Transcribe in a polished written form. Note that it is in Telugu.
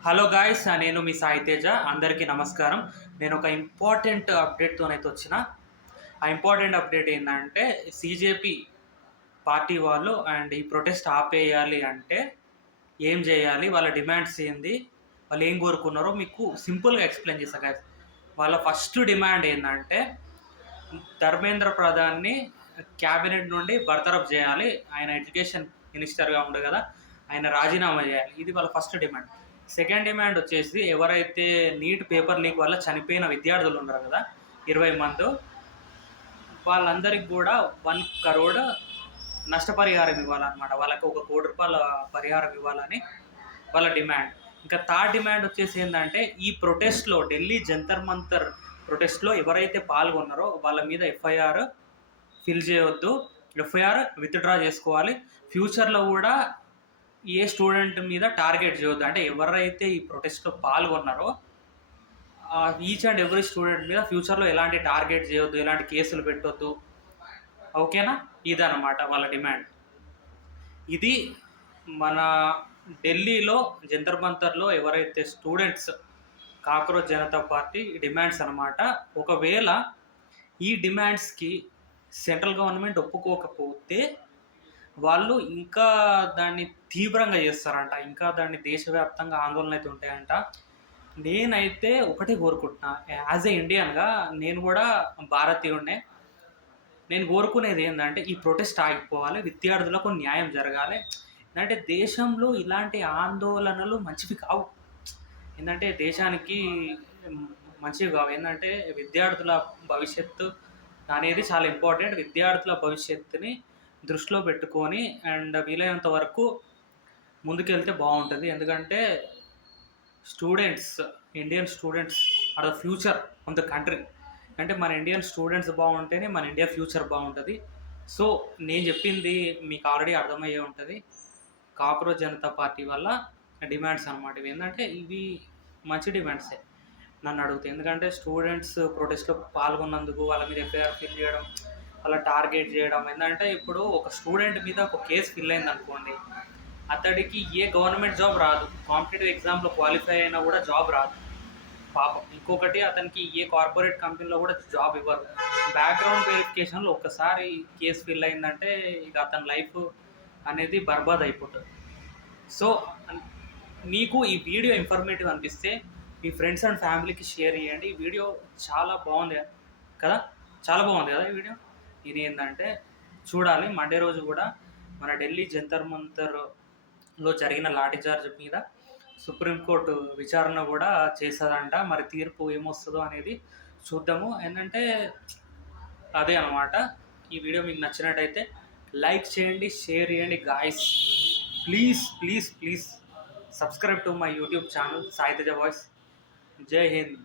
హలో గాయ్స్, నేను మీ సాయి తేజ. అందరికీ నమస్కారం. నేను ఒక ఇంపార్టెంట్ అప్డేట్‌తోనైతే వచ్చిన. ఆ ఇంపార్టెంట్ అప్డేట్ ఏందంటే, సీజేపీ పార్టీ వాళ్ళు ఈ ప్రొటెస్ట్ ఆపేయాలి అంటే ఏం చేయాలి? వాళ్ళ డిమాండ్స్ ఏంది? వాళ్ళు ఏం కోరుకున్నారో మీకు సింపుల్‌గా ఎక్స్‌ప్లెయిన్ చేస్తా గాయ్స్. వాళ్ళ ఫస్ట్ డిమాండ్ ఏందంటే, ధర్మేంద్ర ప్రధాన్‌ని క్యాబినెట్ నుండి బర్తరఫ్ చేయాలి. ఆయన ఎడ్యుకేషన్ మినిస్టర్‌గా ఉండు కదా! ఆయన రాజీనామా చేయాలి. ఇది వాళ్ళ ఫస్ట్ డిమాండ్. సెకండ్ డిమాండ్ వచ్చేసి ఎవరైతే నీట్ పేపర్ లీక్ వల్ల చనిపోయిన విద్యార్థులు ఉన్నారు కదా, 20 మందో, వాళ్ళందరికి కూడా 1 కరోడ్ నష్టపరిహారం ఇవ్వాలన్నమాట. వాళ్ళకి ఒక ₹1,00,00,000 పరిహారం ఇవ్వాలని వాళ్ళ డిమాండ్. ఇంకా థర్డ్ డిమాండ్ వచ్చేసి ఏంటంటే, ఈ ప్రొటెస్ట్‌లో ఢిల్లీ జంతర్ మంతర్ ప్రొటెస్ట్‌లో ఎవరైతే పాల్గొన్నారో వాళ్ళ మీద ఎఫ్ఐఆర్ ఫిల్ చేయొద్దు. ఎఫ్ఐఆర్ విత్‌డ్రా చేసుకోవాలి. ఫ్యూచర్‌లో కూడా ఏ స్టూడెంట్ మీద టార్గెట్ చేయొద్దు. అంటే ఎవరైతే ఈ ప్రొటెస్ట్‌లో పాల్గొన్నారో ఈచ్ అండ్ ఎవ్రీ స్టూడెంట్ మీద ఫ్యూచర్‌లో ఎలాంటి టార్గెట్ చేయొద్దు, ఎలాంటి కేసులు పెట్టొద్దు. ఓకేనా? ఇదనమాట వాళ్ళ డిమాండ్. ఇది మన ఢిల్లీలో జంతర్ మంతర్‌లో ఎవరైతే students cockroach Janata party demands అనమాట. ఒకవేళ ఈ డిమాండ్స్‌కి సెంట్రల్ గవర్నమెంట్ ఒప్పుకోకపోతే వాళ్ళు ఇంకా దాన్ని తీవ్రంగా చేస్తారంట. ఇంకా దాన్ని దేశవ్యాప్తంగా ఆందోళనలైతే ఉంటాయంట. నేనైతే ఒకటే కోరుకుంటున్నా. యాజ్ ఎ ఇండియన్‌గా నేను కూడా భారతీయుడినే. నేను కోరుకునేది ఏందంటే, ఈ ప్రొటెస్ట్ ఆగిపోవాలి. విద్యార్థులకు న్యాయం జరగాలి. ఏందంటే దేశంలో ఇలాంటి ఆందోళనలు మంచివి కావు. ఏందంటే దేశానికి హ్మ్, మంచివి కావు. ఏందంటే విద్యార్థుల భవిష్యత్తు అనేది చాలా ఇంపార్టెంట్. విద్యార్థుల భవిష్యత్తుని దృష్టిలో పెట్టుకొని వీలైనంత వరకు ముందుకెళ్తే బావుంటది. ఎందుకంటే students, Indian students are the future of the country. అంటే మన ఇండియన్ స్టూడెంట్స్ బావుంటేనే మన ఇండియా ఫ్యూచర్ బావుంటది. సో, నేను చెప్పింది మీకు ఆల్రెడీ అర్థమయ్యే ఉంటది. కాక్రోచ్ జనతా పార్టీ వల్ల డిమాండ్స్ అనమాట. ఇవేందంటే ఇవి మంచి డిమాండ్సే నన్నడిగితే. ఎందుకంటే స్టూడెంట్స్ ప్రొటెస్ట్‌లో పాల్గొన్నందుకు వాళ్ళ మీద ఎఫ్ఐఆర్ ఫిల్ చేయడం, అలా టార్గెట్ చేయడం. ఏందంటే ఇప్పుడు ఒక స్టూడెంట్ మీద ఒక కేస్ ఫిల్ అయిందనుకోండి, అతడికి ఏ గవర్నమెంట్ జాబ్ రాదు. కాంపిటీటివ్ ఎగ్జామ్‌లో క్వాలిఫై అయినా కూడా జాబ్ రాదు పాపం. ఇంకొకటి అతనికి ఏ కార్పొరేట్ కంపెనీలో కూడా జాబ్ ఇవ్వరు. బ్యాక్‌గ్రౌండ్ వెరిఫికేషన్‌లో ఒక్కసారి కేస్ ఫిల్ అయిందంటే ఇక అతని లైఫ్ అనేది బర్బాద్ అయిపోతది. సో, మీకు ఈ వీడియో ఇన్ఫర్మేటివ్ అనిపిస్తే మీ ఫ్రెండ్స్ అండ్ ఫ్యామిలీకి షేర్ చేయండి. ఈ వీడియో చాలా బాగుంది కదా! చాలా బాగుంది కదా ఈ వీడియో. ఇదేందంటే చూడాలి. మండే రోజు కూడా మన ఢిల్లీ జంతర్ మంతర్‌లో జరిగిన లాఠీచార్జ్ మీద సుప్రీంకోర్టు విచారణ కూడా చేస్తదంట. మరి తీర్పు ఏమొస్తదో అనేది చూద్దాము. ఏందంటే అదే అనమాట. ఈ వీడియో మీకు నచ్చినట్టయితే లైక్ చేయండి, షేర్ చేయండి guys. Please, please, please subscribe to my YouTube channel Sai Teja voice. జై హింద్.